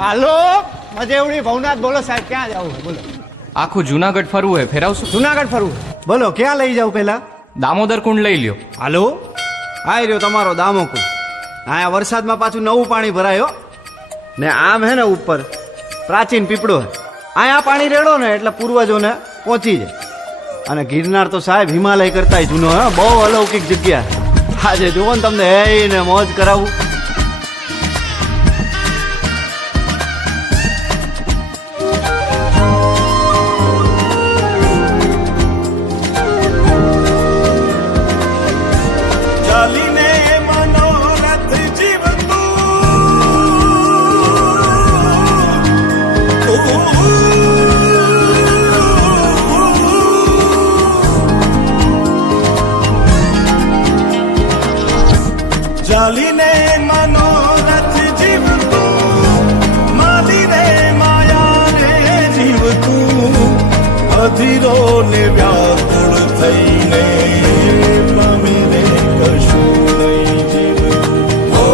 હાલો મજેવડી ભવનાથ બોલો સાહેબ, ક્યાં જાવ બોલો? આખું જુનાગઢ ફરવું હે, ફેરાવશું? જુનાગઢ ફરવું બોલો, ક્યાં લઈ જાવ પેલા? દામોદર કુંડ લઈ લ્યો. હાલો આઈ રહ્યો તમારો દામોકુંડ. અહીંયા વરસાદમાં પાછું નવું પાણી ભરાયો ને આમ હે ને ઉપર પ્રાચીન પીપળો હે. અહીંયા પાણી રેડો ને એટલે પૂર્વજોને પહોંચી જાય. અને ગિરનાર તો સાહેબ હિમાલય કરતા જૂનો હે, બહુ અલૌકિક જગ્યા. આજે જુઓ ને તમને હે ને મોજ કરાવું. ચાલીને મનોરથ જીવતું, માલીને માયાને જીવતું, અધીરો ને વ્યાકુળ થઈને પામીને કશું નહીં જીવતું. ઓ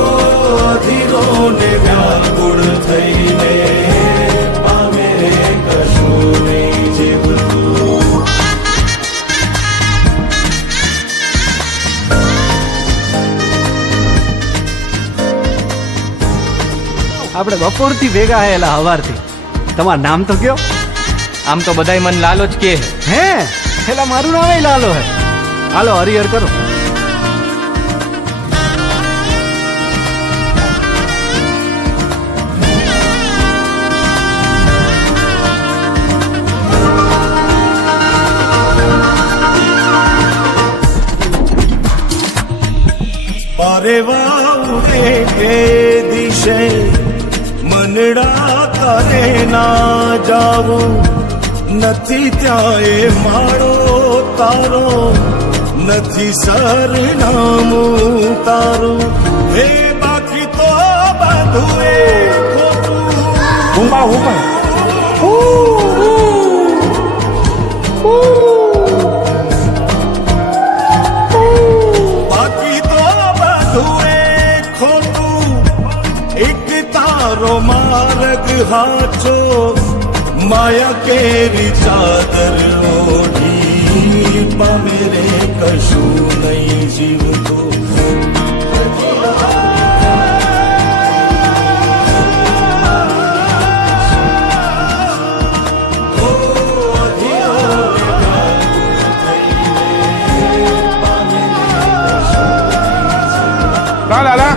અધીરો ને વ્યાકુળ થઈને પામીને કશું નહીં જીવતું. આપણે બપોરથી ભેગા હેલા હવારથી. તમારું નામ તો કયો? આમ તો બધાય મન લાલો જ કે હે પેલા મારું નામ લાલો હે. હાલો હરિહર કરો. વાઉરે કે દિશે મનડા તારે ના જાવું, નથી ત્યાં એ માળો તારો, નથી સરનામું તારું. હે બાકી તો બધું એ ખોટું. બાકી તો બધું એ ખોટું, એક તારો માર્ગ હાચો, માયા કેરી ચાદર ઓઢી પામેરે કશું નહીં જીવતું. લાલા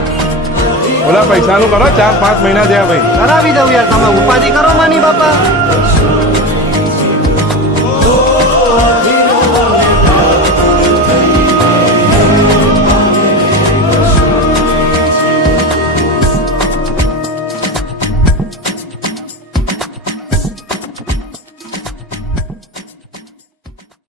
ઓલા પૈસાનું કરો, 4-5 મહિના થયા ભાઈ. કરાવી દઉં યાર, તમે ઉપાધિ કરો માની બાપા.